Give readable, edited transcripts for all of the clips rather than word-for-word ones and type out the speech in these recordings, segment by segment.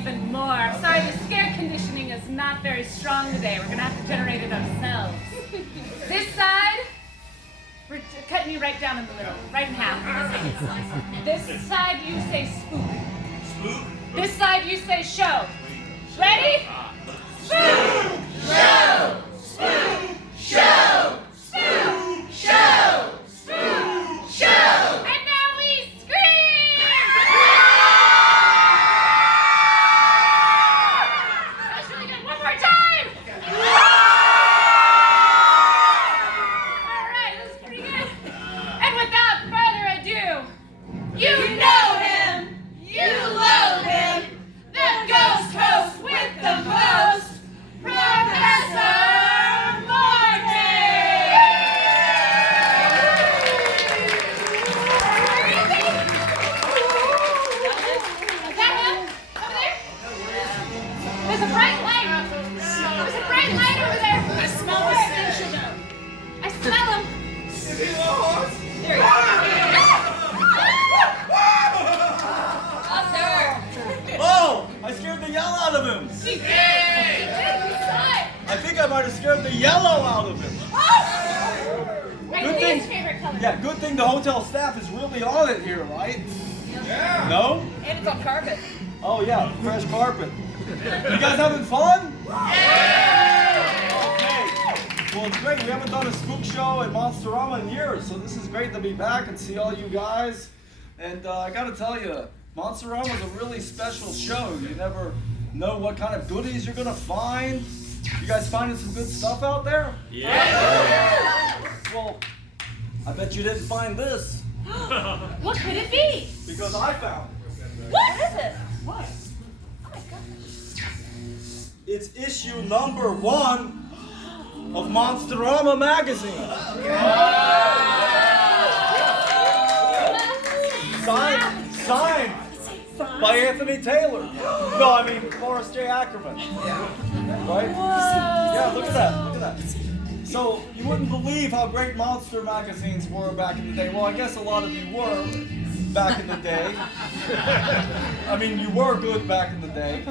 even more. I'm sorry, the scare conditioning is not very strong today. We're gonna have to generate it ourselves. This side, we're cutting you right down in the middle, right in half. This side, you say spook. Spook? This side, you say show. Ready? Spook! Show! Spook! Show! Spook! Show! Spook! Show! And now we scream! That's really good. One more time! All right, that was pretty good. And without further ado, you know him, you loathe him, the ghost host with the most, Professor Morty! Is that him? Over there? There's a bright light. There's a bright light over there. I smell the stench of him. I smell him. There he is. Up there. Oh! I scared the yell out of him! He did. You saw it. I think I might have scared the yellow out of him. And Good his thing- favorite color. Yeah, good thing the hotel staff is really on it here, right? Yeah! No? And it's on carpet. Oh yeah, fresh carpet. You guys having fun? Okay. Well, it's great. We haven't done a spook show at MONSTERAMA in years, so this is great to be back and see all you guys. And I gotta tell you, MONSTERAMA is a really special show. You never know what kind of goodies you're gonna find. You guys finding some good stuff out there? Yeah! Well, I bet you didn't find this, What could it be? because I found it. What is it? What? Oh my gosh. It's issue number 1 of MONSTERAMA magazine. Signed by Anthony Taylor. No, I mean Forrest J. Ackerman. Right? Yeah, look at that. Look at that. So you wouldn't believe how great monster magazines were back in the day. Well, I guess a lot of you were back in the day. I mean, you were good back in the day.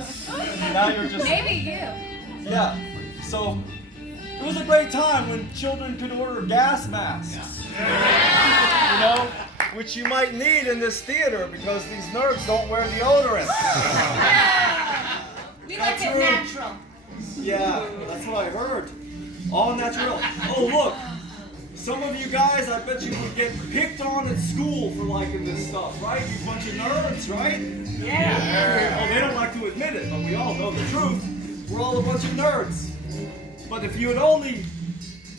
Now you're just... Maybe you. Yeah. So it was a great time when children could order gas masks. You know, which you might need in this theater because these nerds don't wear deodorant. We like it True. natural. Yeah, that's what I heard. All natural. Oh, look. Some of you guys, I bet you would get picked on at school for liking this stuff, right? You bunch of nerds, right? Yeah. Oh, they don't like to admit it, but we all know the truth. We're all a bunch of nerds. But if you had only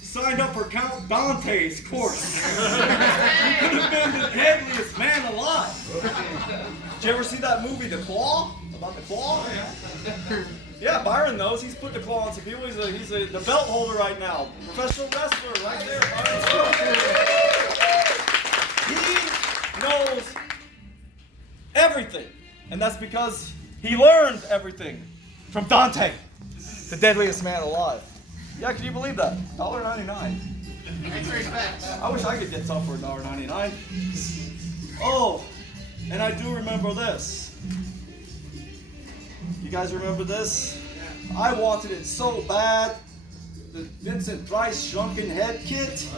signed up for Count Dante's course, you could have been the deadliest man alive. Did you ever see that movie, The Claw? About the Claw? Yeah, Byron knows. He's put the claw on some people. He's the belt holder right now. Professional wrestler right there. He knows everything. And that's because he learned everything from Dante, the deadliest man alive. Yeah, can you believe that? $1.99. I wish I could get some for $1.99. Oh, and I do remember this. You guys remember this? I wanted it so bad. The Vincent Price Shrunken Head kit.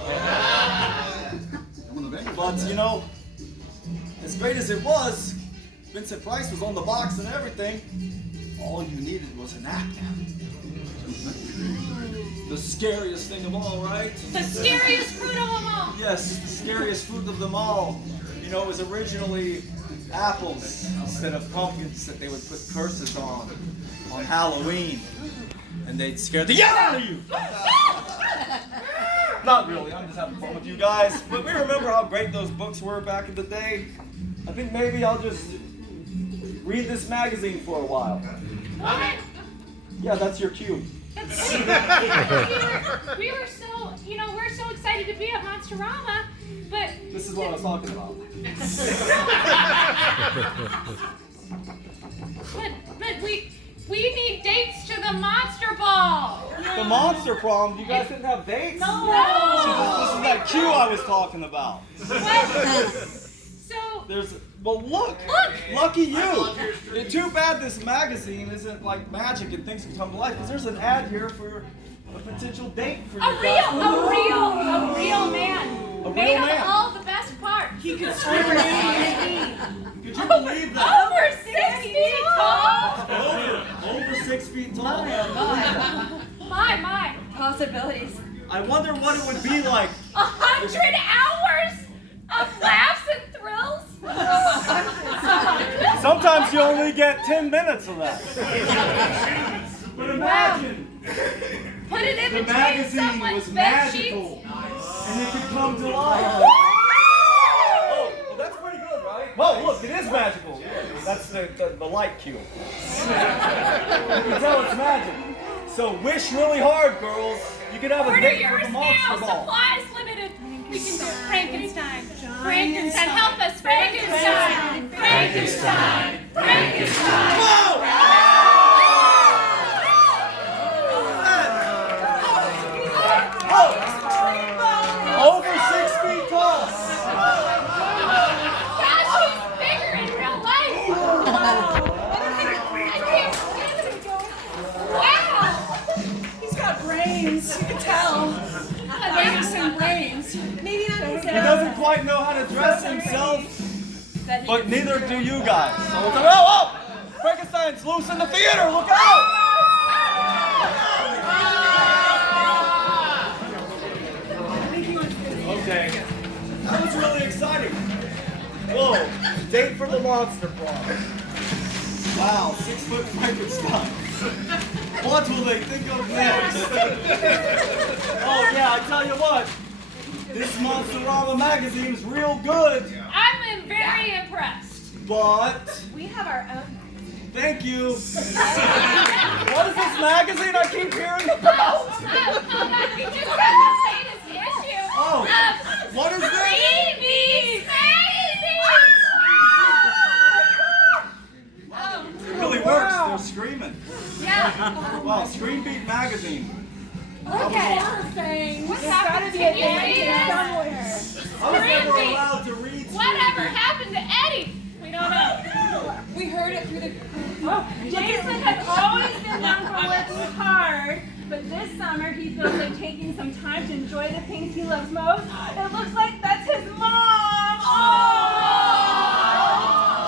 But you know, as great as it was, Vincent Price was on the box and everything. All you needed was a napkin. The scariest thing of all, right? The scariest fruit of them all. Yes, the scariest fruit of them all. You know, it was originally apples instead of pumpkins that they would put curses on Halloween. And they'd scare the hell out of you. Not really, I'm just having fun with you guys. But we remember how great those books were back in the day. I think maybe I'll just read this magazine for a while. What? Yeah, that's your cue. we were so, we're so excited to be at MONSTERAMA, but... This is what I was talking about. but we need dates to the Monster Ball. The Monster Prom, you guys didn't have dates? No. See, this is that cue I was talking about. What? So, There's Well, look! Lucky you! It's too bad this magazine isn't like magic and things can come to life, because there's an ad here for a potential date for you. A real man. A real Made man. of all the best parts. He could swim Could you believe that? over 6 feet tall. Over 6 feet tall. My. Possibilities. I wonder what it would be like. 100 hours of laughs and thrills. Sometimes you only get 10 minutes of that. But imagine, Put it in the between magazine someone's was bed sheets. magical, and it could come to life. Oh, well, that's pretty good, right? Whoa, look, it is magical. That's the light cue. You can tell it's magic. So wish really hard, girls. You could have a Order date for yours the now. monster ball. Supplies limited. We can do Frankenstein. Frankenstein, help us. Frankenstein. Frankenstein. Frankenstein. Whoa! Over 6 feet tall. Gosh, he's bigger in real life. Wow. He's got brains. You can tell. Some brains. Maybe not his He doesn't quite know how to dress himself, but neither do you guys. So it's like, oh! Frankenstein's loose in the theater. Look out! Okay, that was really exciting. Whoa, date for the monster ball. Wow, 6 foot Frankenstein. What will they think of next? Oh yeah, I tell you what, this MONSTERAMA magazine is real good, I'm very impressed. but We have our own. thank you. What is this magazine I keep hearing about? We just got the latest issue. Oh, what is this? Freebies. It really works, they're screaming. Yeah. Wow, Screen Beat magazine. Okay. What's happened to you? I was never allowed to read. Whatever happened to Eddie? We don't know. We heard it through the. Jason has always been known for working hard, but this summer he feels like taking some time to enjoy the things he loves most. It looks like that's his mom.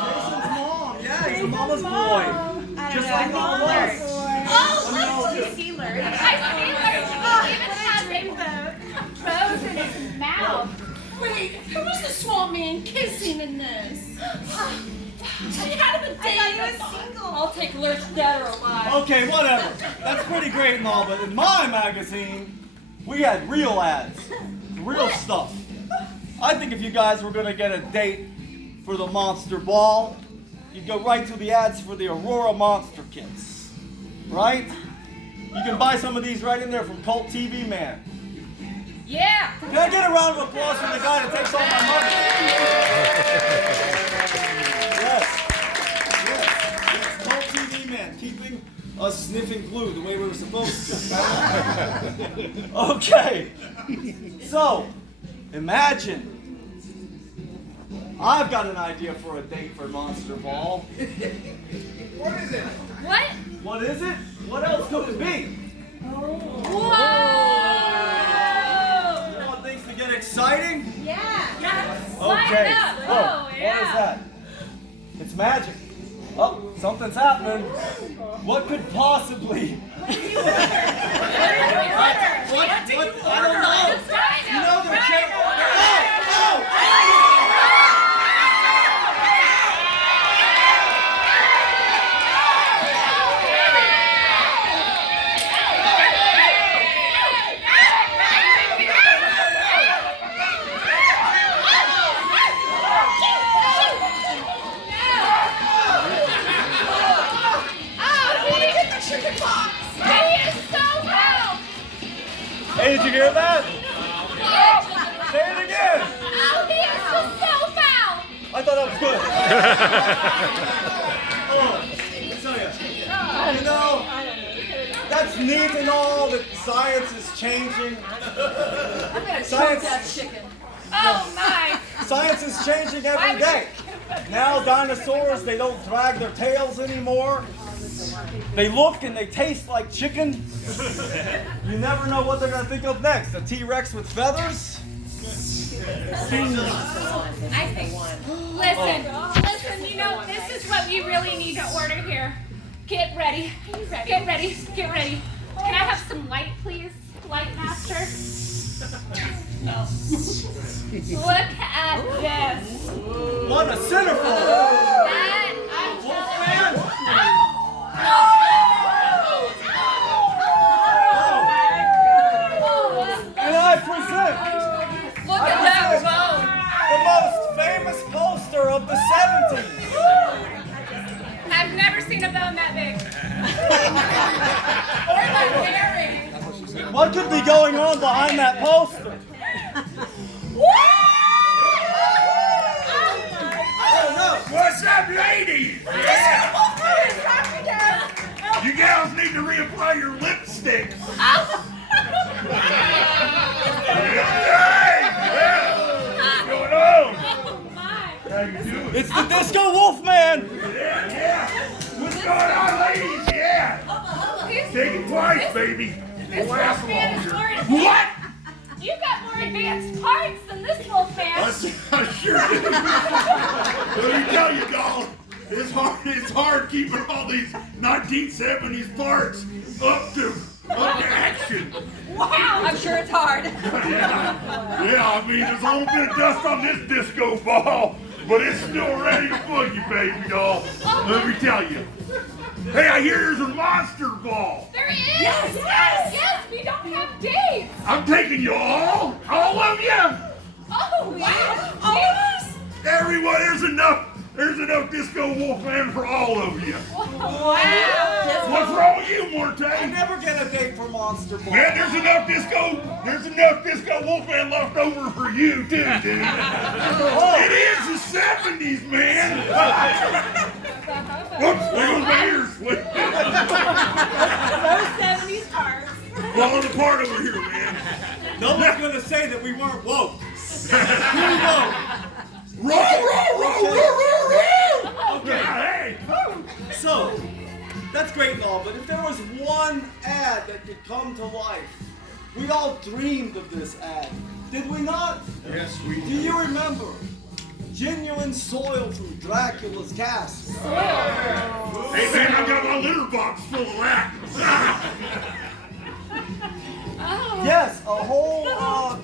Jason's mom. Yeah, he's a Jason's mama's mom. boy. Just like all of us. Oh, I know, look. just- I see Larry. He even has rose in his mouth. Wait, who was the swamp man kissing in this? He had him a date. I thought he was single. I'll take Lurch dead or alive. Okay, whatever. That's pretty great and all, but in my magazine, we had real ads. Real stuff. I think if you guys were going to get a date for the monster ball, you'd go right to the ads for the Aurora Monster Kits. Right? You can buy some of these right in there from Cult TV Man. Yeah. Can I get a round of applause for the guy that takes all my money? Yes, Cult TV Man, keeping us sniffing glue the way we were supposed to. Okay, so imagine I've got an idea for a date for Monster Ball. What is it? What? What is it? What else could it be? Whoa. You want things to get exciting? Yes. Okay. Sign up. Oh, Oh, yeah. what is that? It's magic. Oh, something's happening. What could possibly? What? I don't know. You know they're changing. Oh! Hey, did you hear that? Say it again. Oh, he is just so foul. I thought that was good. Oh, you know, that's neat and all that science is changing. Science, chicken. Oh, my. science is changing every day. Now dinosaurs, they don't drag their tails anymore. They look and they taste like chicken. You never know what they're going to think of next. A T-Rex with feathers? I think. Listen, you know, this is what we really need to order here. Get ready. Get ready. Get ready. Can I have some light, please? Light master. Look at this. What a centerfold! That I'm Wolfman? And I present Look at that the most famous poster of the 70s. bone. I've never seen a bone that big. Or that hairy. What could be going on behind that poster? What's up, ladies? Yeah. You gals need to reapply your lipstick. Hey! What's going on? How you doing? It's the Disco Wolfman! Yeah. What's going on, ladies? Yeah. Take it twice, baby. This wolfman is more advanced. What? You've got more advanced parts than this wolfman. I sure do. Let me tell you, doll, it's hard keeping all these 1970s parts up to action. Wow, I'm sure it's hard. Yeah, I mean, there's a little bit of dust on this disco ball, but it's still ready to boogie, baby, doll. Let me tell you. Hey, I hear there's a monster ball. There is. Yes. We don't have dates. I'm taking you all of you. Oh wow. All of us. Everyone, there's enough Disco Wolfman for all of you. Wow. What's wrong with you, Morte? I never get a date for Monster Ball. Man, there's enough Disco Wolfman left over for you too, dude. It is the 70s, man. Whoops, there goes my ears. Those 70s parts. Falling apart over here, man. No one's gonna say that we weren't woke. Row. Okay. Hey. So, that's great and all, but if there was one ad that could come to life, we all dreamed of this ad, did we not? Yes, we Do you remember? Genuine soil from Dracula's castle. Hey, man, I got my litter box full of that. Yes, a whole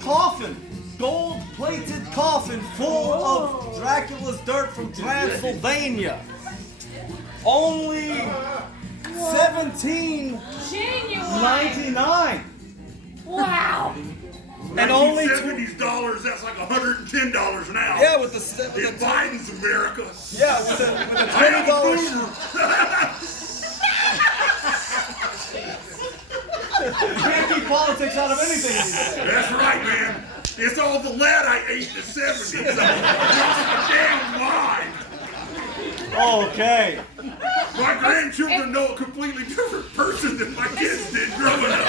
coffin, gold-plated coffin full of Dracula's dirt from Transylvania. Only $17.99. Wow. And only 1970s dollars, that's like $110 now. Yeah, with the In Biden's America. yeah, with the I am a $20. You can't keep politics out of anything these days. That's right, man. It's all the lead I ate in the 70s. Damn wine. Okay. My grandchildren know a completely different person than my kids did growing up.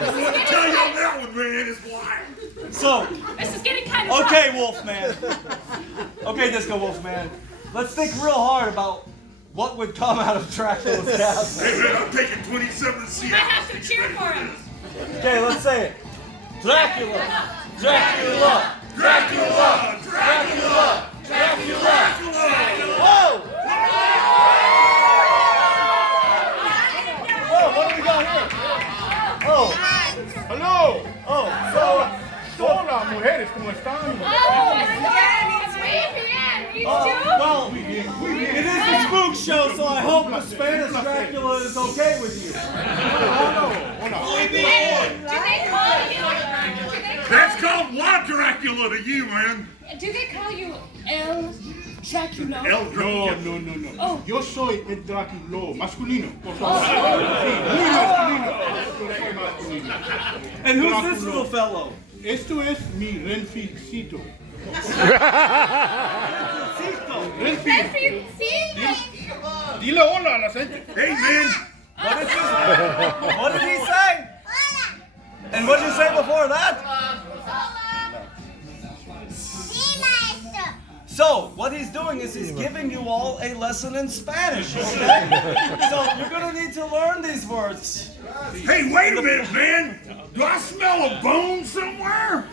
I want to tell you on that one, man. It's wild. So, This is getting kind of okay, Wolfman. Okay, Disco Wolfman. Let's think real hard about what would come out of Dracula's castle. Hey, man, I'm taking 27 I Seattle. have to cheer for him. Okay, let's say it. Dracula. Dracula. Dracula. Dracula. Dracula. Whoa! Whoa, what do we got here? Oh. Hello. Oh, Hola, mujeres, ¿cómo están? Oh, it's way bien. You too? well, it is the Spook show, so I hope the Spanish Dracula is okay with you. Hola. Do they call you? That's called La Dracula to you, man. Do they call you El Dracula? El No, Dracula. no. Oh. Yo soy el Dráculo, masculino, por favor. Sí, muy masculino. And who's this little fellow? Esto es mi Renficito. Renfi, dile hola a la gente. Hey, man. What did he say? And what did you say before that? So, what he's doing is he's giving you all a lesson in Spanish, okay? So, you're gonna need to learn these words. Hey, wait a minute, man. Do I smell a bone somewhere?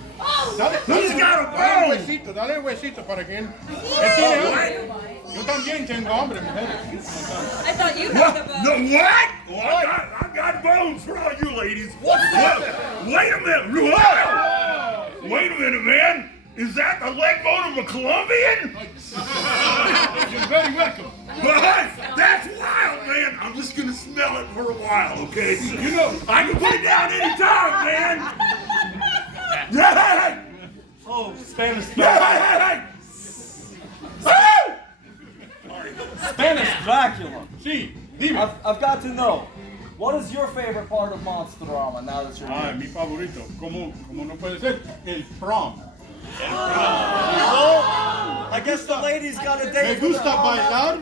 Who's got a bone? Dale el huesito para que él tiene hambre. Yo también tengo hambre, mujeres. I thought you What? had a bone. No, what? Well, I got bones for all you ladies. What? Wait a minute. Whoa. Wait a minute, man. Is that the leg bone of a Colombian? You're very welcome. What? That's wild, man. I'm just gonna smell it for a while, okay? You know, I can put it down anytime, man. Yeah. Oh, Spanish. Yeah. Spanish Dracula. Sí, dime. I've got to know, what is your favorite part of MONSTERAMA now that you're here? Mi favorito. ¿Cómo no puede ser? El prom. I guess the ladies got a Me date. gusta bailar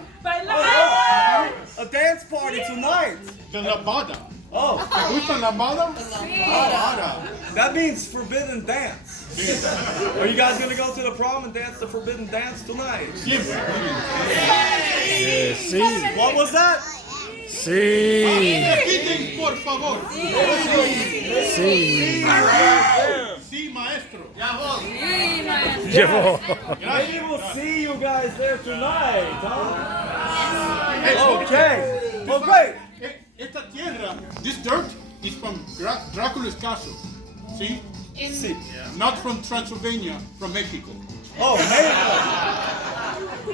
A dance party tonight. de la bada. Oh, ¿Te gusta la bada? Bada. that means forbidden dance. Are you guys gonna go to the prom and dance the forbidden dance tonight? Siempre. What was that? Quiten, por favor. Sí, maestro. Maybe we'll see you guys there tonight, huh? Okay. Well, great. Esta tierra, this dirt is from Dracula's castle. See? See. Not from Transylvania, from Mexico. Oh,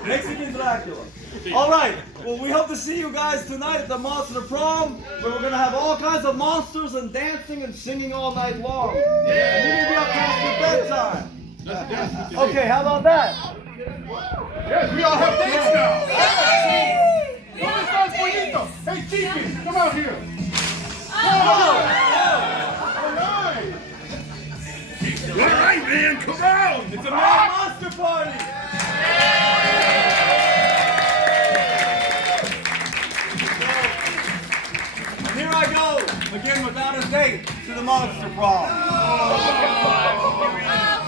Mexican Dracula. All right. Well, we hope to see you guys tonight at the Monster Prom, where we're gonna have all kinds of monsters and dancing and singing all night long. And you're gonna be up past your bedtime. Okay, how about that? Yes, we all have dates now. ¿Dónde está el pollito? Hey, chicken, come out here. All right, man, come on. It's a mad monster party. Here I go again without a date to the Monster Prom.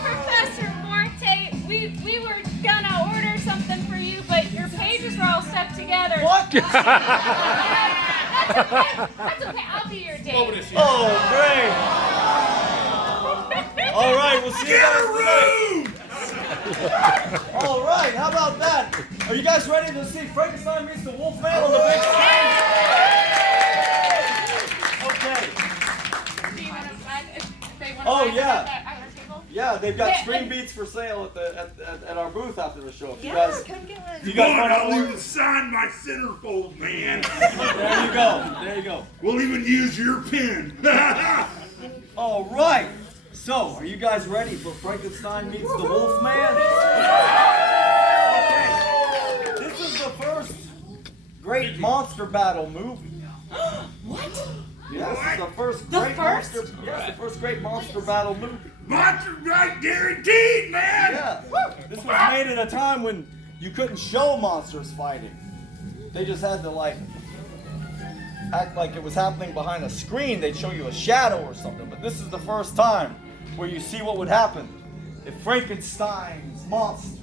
Professor Morte, we were gonna order something for you, but your pages were all stuck together. What? That's okay. I'll be your date. Oh, great. All right, we'll see you guys tonight. All right, how about that? Are you guys ready to see Frankenstein meets the Wolfman on the big stage? Okay. Do you want to Oh, yeah. at our table? Yeah, they've got Yeah, string and- beats for sale at our booth after the show. If you Yeah, guys, come get one. you Come guys on, want I'll to even sign my centerfold, man. there you go. There you go. We'll even use your pen. All right. So, are you guys ready for Frankenstein meets the Wolfman? Okay. This is the first great monster battle movie. What? Yes, it's the first The great first? monster. Yes, the first great monster battle movie. Monster right guaranteed, man. Yeah. This was made at a time when you couldn't show monsters fighting. They just had to act like it was happening behind a screen. They'd show you a shadow or something. But this is the first time where you see what would happen if Frankenstein's monster,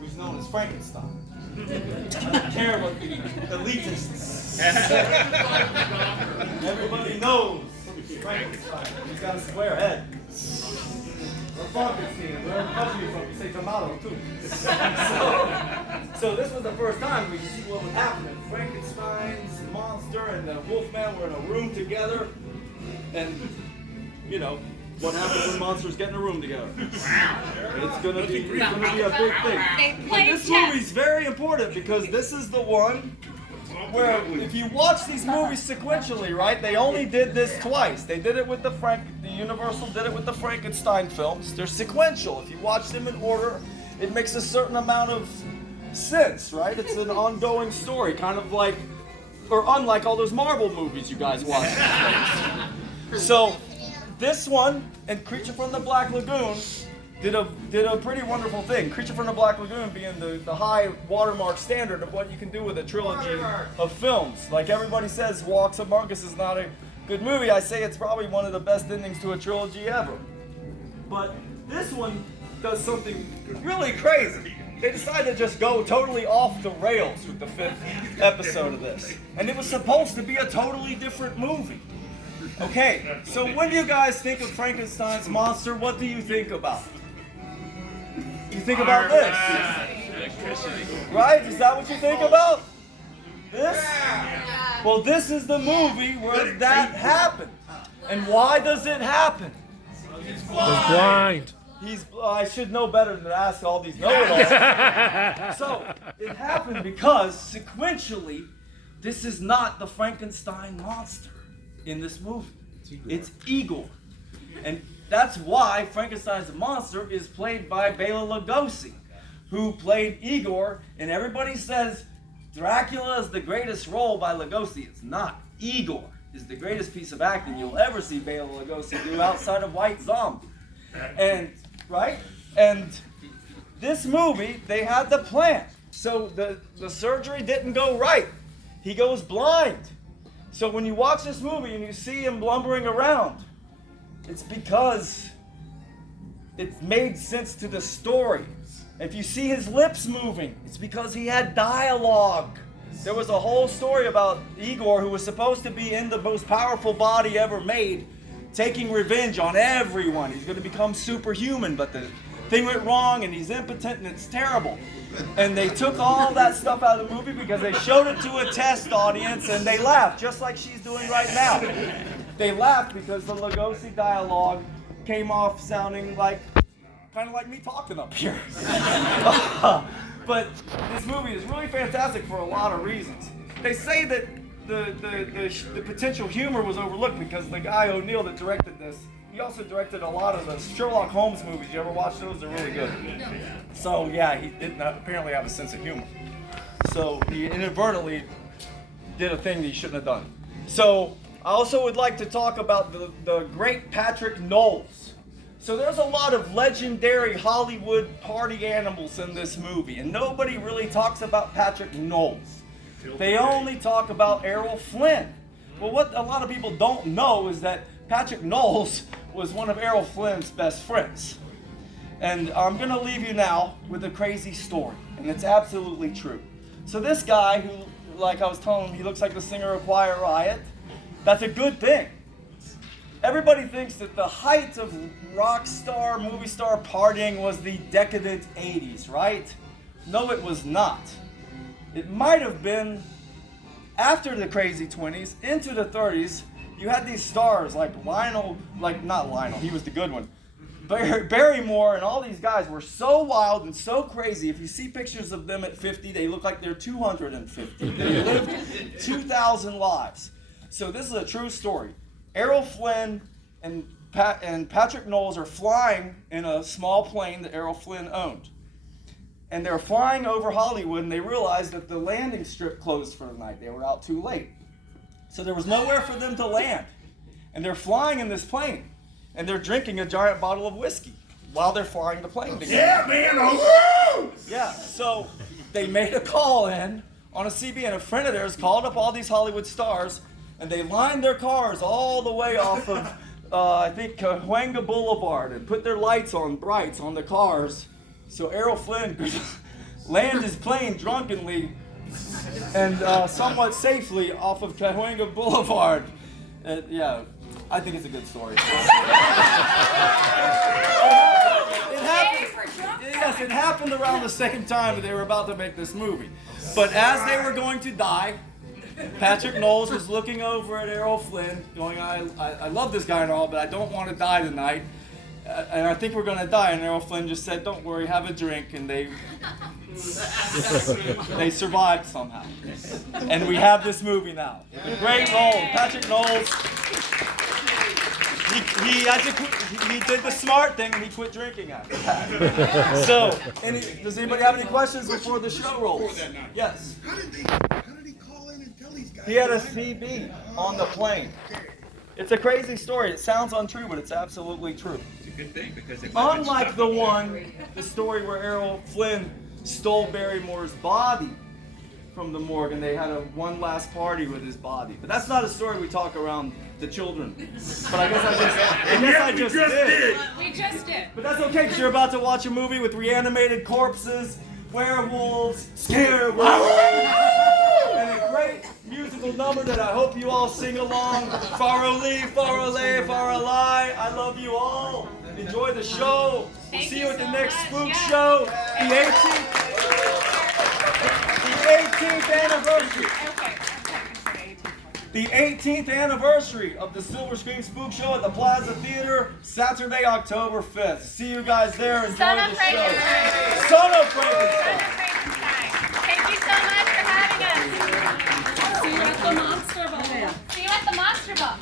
who's known as Frankenstein, didn't care what the elitists. Everybody knows Frankenstein. He's got a square head. Or Frankenstein, wherever country you're from, you say tomato too. So this was the first time we see what would happen if Frankenstein's monster and the Wolfman were in a room together, and what happens when monsters get in a room together. It's gonna be a big thing. But this movie's very important because this is the one where if you watch these movies sequentially, right, they only did this twice. They did it with the Universal did it with the Frankenstein films. They're sequential. If you watch them in order, it makes a certain amount of sense, right? It's an ongoing story, kind of like, or unlike all those Marvel movies you guys watch. So this one and Creature from the Black Lagoon did a pretty wonderful thing. Creature from the Black Lagoon being the high watermark standard of what you can do with a trilogy of films. Like everybody says, Walks Among Us is not a good movie. I say it's probably one of the best endings to a trilogy ever. But this one does something really crazy. they decided to just go totally off the rails with the 5th episode of this. And it was supposed to be a totally different movie. Okay, so when you guys think of Frankenstein's monster, what do you think about? You think about this, right? Is that what you think about? This? Well, this is the movie where that happened. And why does it happen? He's blind. I should know better than to ask all these know-it-alls. So, it happened because, sequentially, this is not the Frankenstein monster in this movie. It's Igor. And that's why Frankenstein's monster is played by Bela Lugosi, who played Igor, and everybody says Dracula is the greatest role by Lugosi. It's not. Igor is the greatest piece of acting you'll ever see Bela Lugosi do outside of White Zombie. And, right? And this movie, they had the plan. So the surgery didn't go right. He goes blind. So when you watch this movie and you see him lumbering around, it's because it made sense to the story. If you see his lips moving, it's because he had dialogue. There was a whole story about Igor, who was supposed to be in the most powerful body ever made, taking revenge on everyone. He's going to become superhuman, but the thing went wrong and he's impotent and it's terrible. And they took all that stuff out of the movie because they showed it to a test audience and they laughed, just like she's doing right now. They laughed because the Lugosi dialogue came off sounding like, kind of like me talking up here. But this movie is really fantastic for a lot of reasons. They say that the potential humor was overlooked because the guy O'Neill that directed this, he also directed a lot of the Sherlock Holmes movies. You ever watch those? They're really good. So yeah, he didn't apparently have a sense of humor. So he inadvertently did a thing that he shouldn't have done. So I also would like to talk about the great Patrick Knowles. So there's a lot of legendary Hollywood party animals in this movie, and nobody really talks about Patrick Knowles. They only talk about Errol Flynn. Well, what a lot of people don't know is that Patrick Knowles was one of Errol Flynn's best friends. And I'm going to leave you now with a crazy story, and it's absolutely true. So this guy, who, like I was telling him, he looks like the singer of Quiet Riot, that's a good thing. Everybody thinks that the height of rock star, movie star partying was the decadent 80s, right? No, it was not. It might have been after the crazy 20s, into the 30s. You had these stars like Lionel, not Lionel, he was the good one. Barrymore and all these guys were so wild and so crazy. If you see pictures of them at 50, they look like they're 250. They lived 2,000 lives. So this is a true story. Errol Flynn and Patrick Knowles are flying in a small plane that Errol Flynn owned. And they're flying over Hollywood, and they realized that the landing strip closed for the night. They were out too late. So there was nowhere for them to land. And they're flying in this plane, and they're drinking a giant bottle of whiskey while they're flying the plane together. Yeah, man. Woo! Yeah, so they made a call in on a CB, and a friend of theirs called up all these Hollywood stars, and they lined their cars all the way off of, I think, Cahuenga Boulevard, and put their lights on, brights on the cars, so Errol Flynn could land his plane drunkenly and somewhat safely off of Cahuenga Boulevard. Yeah, I think it's a good story. Yes, it happened around the second time that they were about to make this movie. But as they were going to die, Patrick Knowles was looking over at Errol Flynn, going, I love this guy and all, but I don't want to die tonight. And I think we're going to die. And Errol Flynn just said, don't worry, have a drink. And they survived somehow. And we have this movie now. The great role, Patrick Knowles. He did the smart thing and he quit drinking after that. So, does anybody have any questions before the show rolls? Yes. How did he call in and tell these guys? He had a CB on the plane. It's a crazy story. It sounds untrue, but it's absolutely true. It's a good thing because unlike the story where Errol Flynn stole Barrymore's body from the morgue and they had one last party with his body. But that's not a story we talk around the children. But I guess I just did. We just did. But that's okay because you're about to watch a movie with reanimated corpses, werewolves, scare wolves, and a great musical number that I hope you all sing along. Faroli, farole, farolai. I love you all. Enjoy the show. We'll see you at the next Spook show, the 18th anniversary. The 18th anniversary of the Silver Screen Spook Show at the Plaza Theater, Saturday, October 5th. See you guys there. Enjoy Son the of show. Frankenstein. Son of Frankenstein. Thank you so much for having us. See you at the Monster Ball. See you at the Monster Ball.